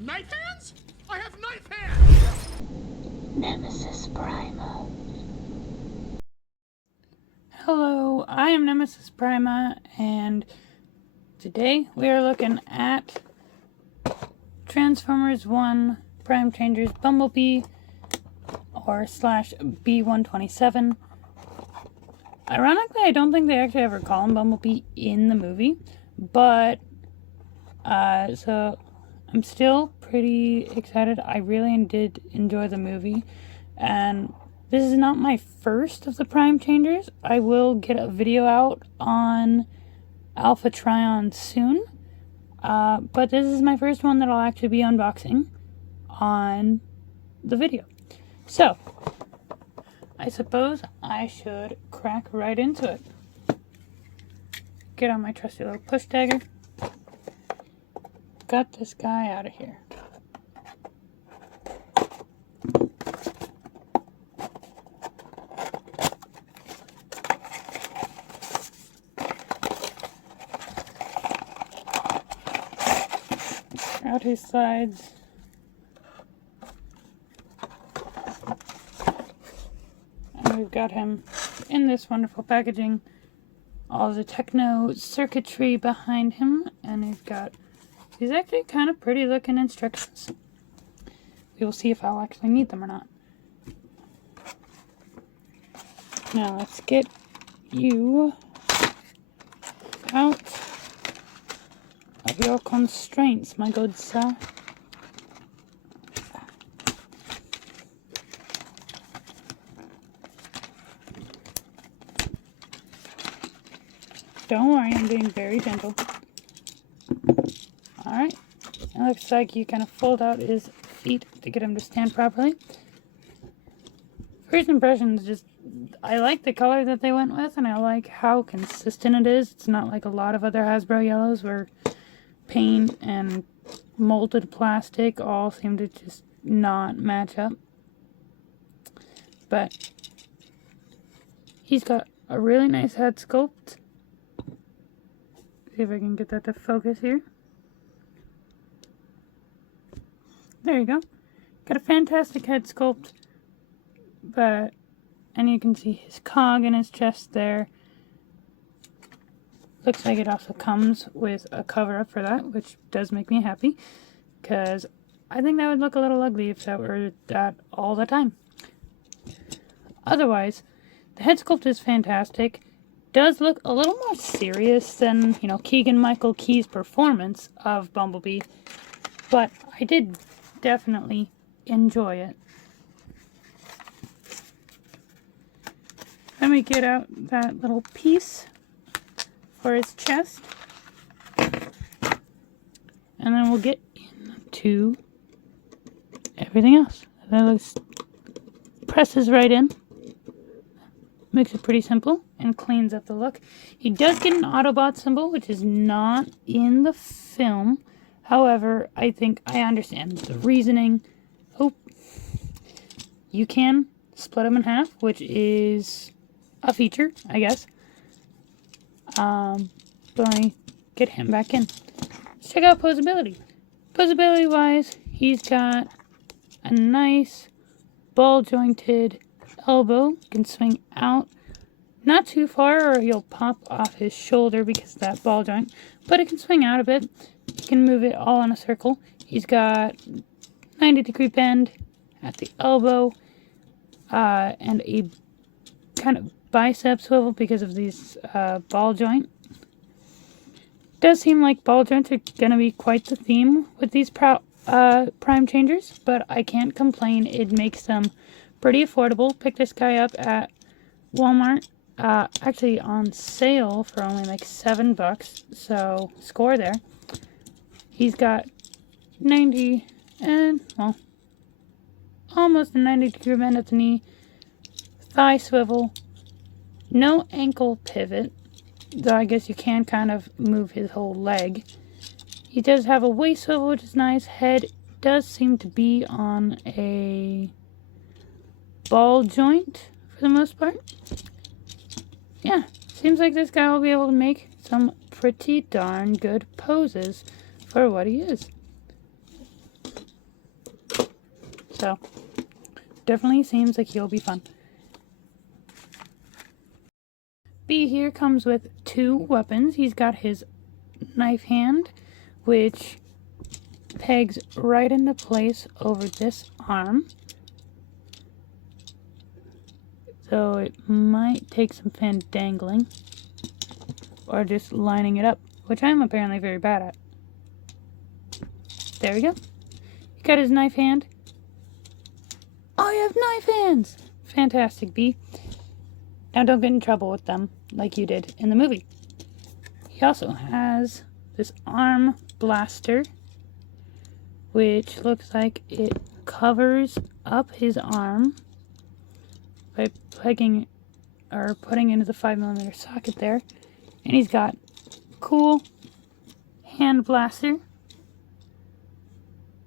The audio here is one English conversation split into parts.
Knife hands? I have knife hands! Nemesis Prima. Hello, I am Nemesis Prima, and today we are looking at Transformers 1 Primechangers Bumblebee or slash B127. Ironically, I don't think they actually ever call him Bumblebee in the movie, but so I'm still pretty excited. I really did enjoy the movie, and this is not my first of the Primechangers. I will get a video out on Alpha Trion soon, but this is my first one that I'll actually be unboxing on the video. So, I suppose I should crack right into it. Get on my trusty little push dagger. Got this guy out of here. Out his sides. And we've got him in this wonderful packaging. All the techno circuitry behind him. And we've got these actually kind of pretty looking instructions. We will see if I'll actually need them or not. Now let's get you out of your constraints, my good sir. Don't worry, I'm being very gentle. Alright, it looks like you kind of fold out his feet to get him to stand properly. First impressions, just, I like the color that they went with, and I like how consistent it is. It's not like a lot of other Hasbro yellows where paint and molded plastic all seem to just not match up. But he's got a really nice head sculpt. See if I can get that to focus here. There you go. Got a fantastic head sculpt. And you can see his cog in his chest there. Looks like it also comes with a cover up for that, which does make me happy, because I think that would look a little ugly if that were that all the time. Otherwise, the head sculpt is fantastic. Does look a little more serious than, you know, Keegan-Michael Key's performance of Bumblebee, but I did definitely enjoy it. Let me get out that little piece for his chest, and then we'll get into everything else. That looks, presses right in, makes it pretty simple, and cleans up the look. He does get an Autobot symbol, which is not in the film. However, I think I understand the reasoning. Oh, you can split them in half, which is a feature, I guess. But let me get him back in. Let's check out posability. Posability wise, he's got a nice ball jointed elbow. Can swing out not too far or he'll pop off his shoulder because of that ball joint, but it can swing out a bit. You can move it all in a circle. He's got 90-degree bend at the elbow, and a kind of bicep swivel because of these ball joint. Does seem like ball joints are going to be quite the theme with these Primechangers, but I can't complain. It makes them pretty affordable. Pick this guy up at Walmart, actually on sale for only like $7, so score there. He's got 90 and, well, almost a 90-degree bend at the knee, thigh swivel, no ankle pivot, though I guess you can kind of move his whole leg. He does have a waist swivel, which is nice. Head does seem to be on a ball joint for the most part. Yeah, seems like this guy will be able to make some pretty darn good poses for what he is. So, definitely seems like he'll be fun. B here comes with 2 weapons. He's got his knife hand, which pegs right into place over this arm. So it might take some dangling or just lining it up, which I'm apparently very bad at. There we go. He got his knife hand. I have knife hands! Fantastic, B. Now don't get in trouble with them like you did in the movie. He also has this arm blaster, which looks like it covers up his arm by plugging or putting into the 5mm socket there. And he's got cool hand blaster.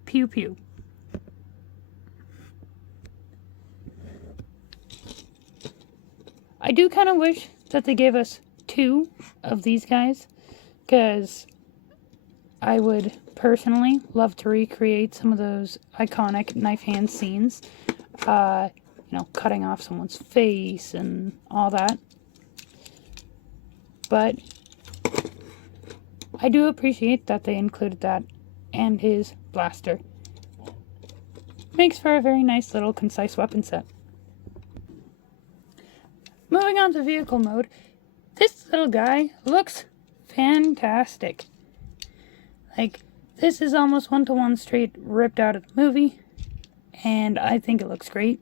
Pew pew. I do kind of wish that they gave us 2 of these guys, because I would personally love to recreate some of those iconic knife hand scenes. You know, cutting off someone's face and all that. But I do appreciate that they included that and his blaster. Makes for a very nice little concise weapon set. Moving on to vehicle mode, this little guy looks fantastic. Like, this is almost one-to-one straight ripped out of the movie, and I think it looks great.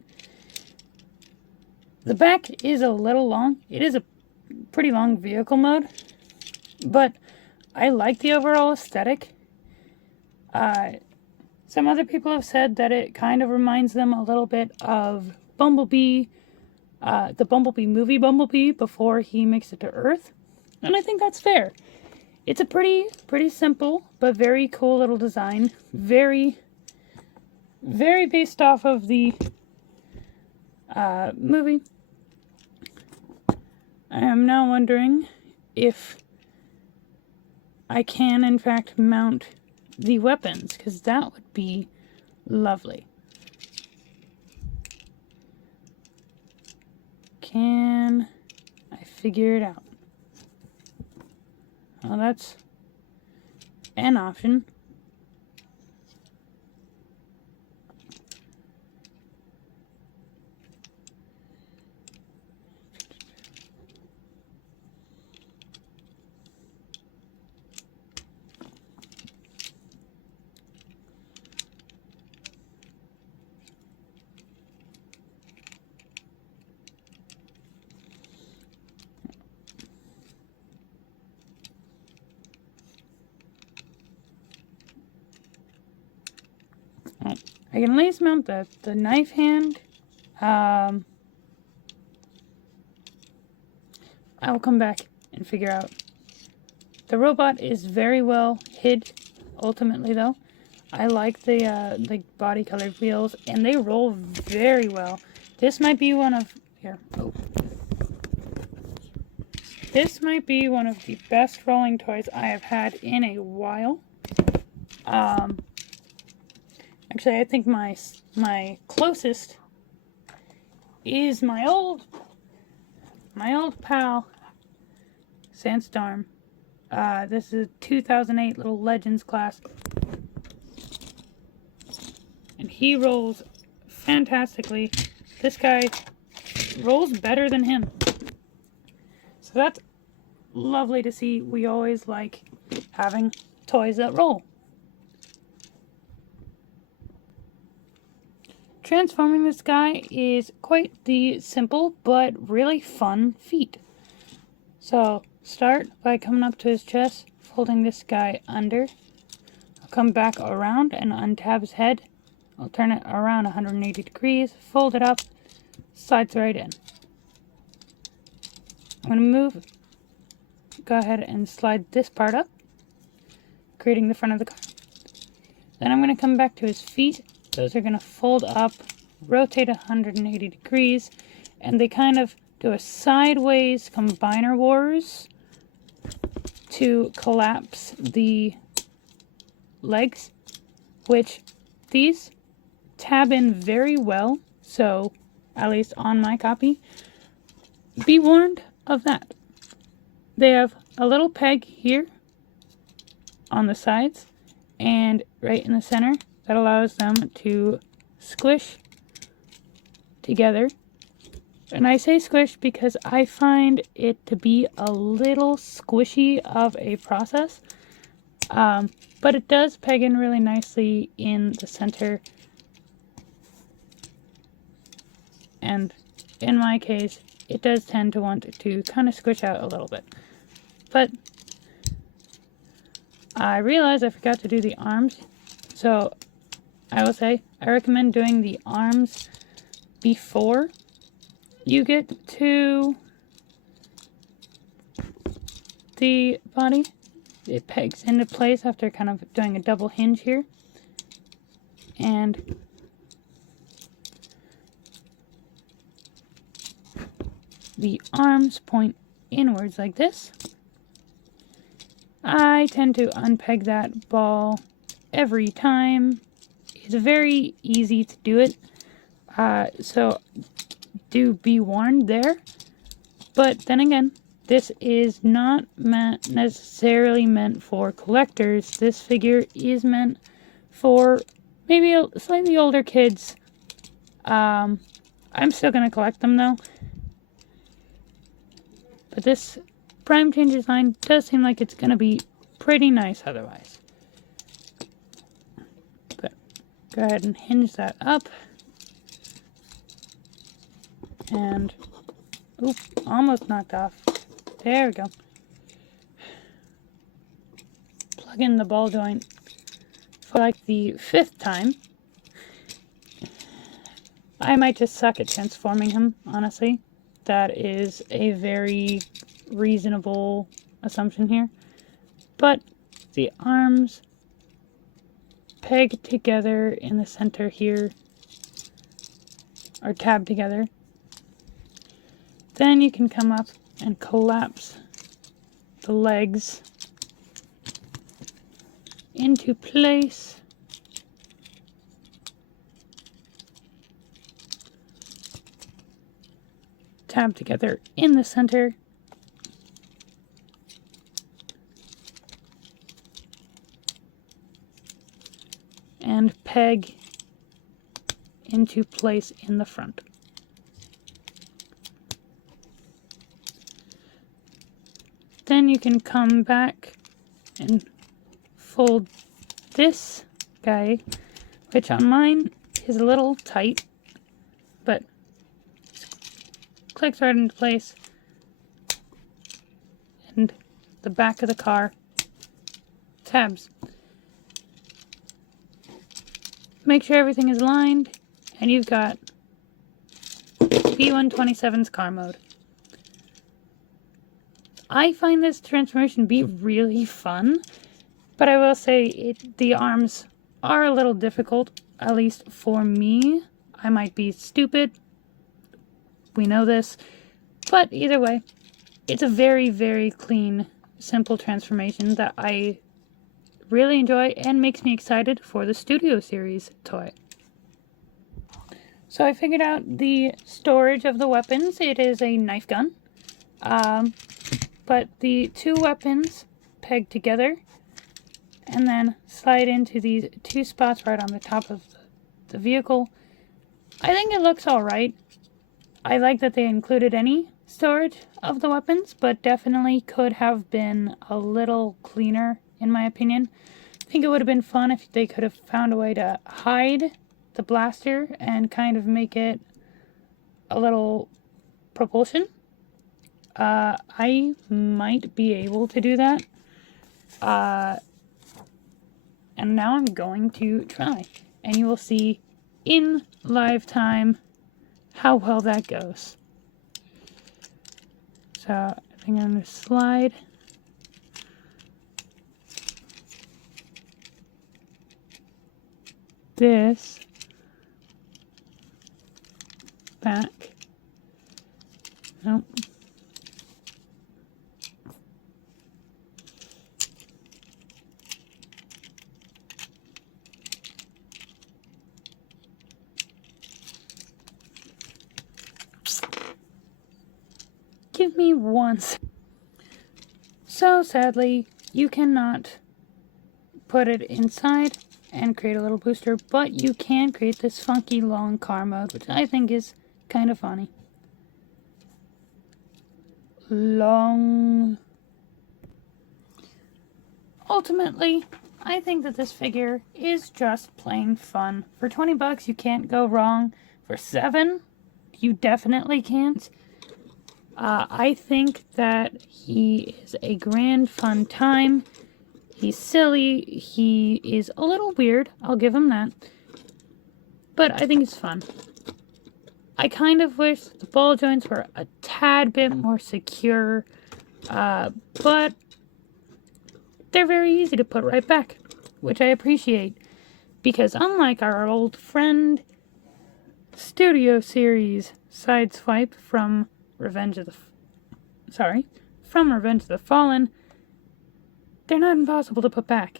The back is a little long. It is a pretty long vehicle mode, but I like the overall aesthetic. Some other people have said that it kind of reminds them a little bit of Bumblebee, the Bumblebee movie Bumblebee before he makes it to Earth, and I think that's fair. It's a pretty simple but very cool little design. Very based off of the movie. I am now wondering if I can in fact mount the weapons, because that would be lovely. Can I figure it out? Well, that's an option. I can at least mount the knife hand. I will come back and figure out. The robot is very well hid, ultimately, though. I like the body colored wheels, and they roll very well. This might be one of This might be one of the best rolling toys I have had in a while. Actually, I think my closest is my old pal Sandstorm. This is a 2008 little Legends class, and he rolls fantastically. This guy rolls better than him, so that's lovely to see. We always like having toys that roll. Transforming this guy is quite the simple but really fun feat. So start by coming up to his chest, folding this guy under. I'll come back around and untab his head. I'll turn it around 180 degrees, fold it up, slides right in. I'm going to move, go ahead and slide this part up, creating the front of the car. Then I'm going to come back to his feet. Those are going to fold up, rotate 180 degrees, and they kind of do a sideways combiner wars to collapse the legs, which these tab in very well, so at least on my copy, be warned of that. They have a little peg here on the sides and right in the center that allows them to squish together. And I say squish because I find it to be a little squishy of a process, but it does peg in really nicely in the center. And in my case, it does tend to want to kind of squish out a little bit. But I realized I forgot to do the arms, so I will say I recommend doing the arms before you get to the body. It pegs into place after kind of doing a double hinge here. And the arms point inwards like this. I tend to unpeg that ball every time. It's very easy to do it, so do be warned there. But then again, this is not necessarily meant for collectors. This figure is meant for maybe slightly older kids. I'm still going to collect them though. But this Primechangers line does seem like it's going to be pretty nice otherwise. But go ahead and hinge that up. And, oop, almost knocked off. There we go. Plug in the ball joint for like the 5th time. I might just suck at transforming him, honestly. That is a very reasonable assumption here. But the arms peg together in the center here, or tab together. Then you can come up and collapse the legs into place. Tab together in the center. And peg into place in the front. Then you can come back and fold this guy, which on mine is a little tight, but clicks right into place. And the back of the car tabs. Make sure everything is lined, and you've got B127's car mode. I find this transformation to be really fun, but I will say the arms are a little difficult, at least for me. I might be stupid. We know this. But either way, it's a very, very clean, simple transformation that I really enjoy and makes me excited for the Studio Series toy. So I figured out the storage of the weapons. It is a knife gun. But the 2 weapons peg together and then slide into these 2 spots right on the top of the vehicle. I think it looks alright. I like that they included any storage of the weapons, but definitely could have been a little cleaner in my opinion. I think it would have been fun if they could have found a way to hide the blaster and kind of make it a little propulsion. I might be able to do that. And now I'm going to try. And you will see in live time how well that goes. So I think I'm going to slide this back. Nope. fooled me once. So sadly, you cannot put it inside and create a little booster, but you can create this funky long car mode, which I think is kind of funny. Long. Ultimately, I think that this figure is just plain fun. For 20 bucks, you can't go wrong. For 7, you definitely can't. I think that he is a grand fun time. He's silly. He is a little weird. I'll give him that. But I think it's fun. I kind of wish the ball joints were a tad bit more secure. But they're very easy to put right back, which I appreciate. Because unlike our old friend Studio Series Sideswipe from Revenge of the Fallen, they're not impossible to put back.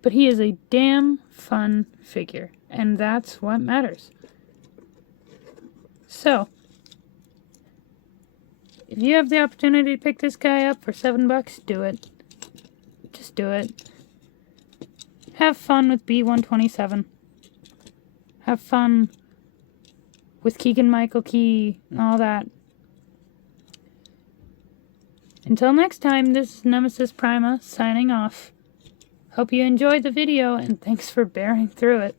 But he is a damn fun figure, and that's what matters. So, if you have the opportunity to pick this guy up for $7, do it. Just do it. Have fun with B127. Have fun with Keegan-Michael Key and all that. Until next time, this is Nemesis Prima signing off. Hope you enjoyed the video, and thanks for bearing through it.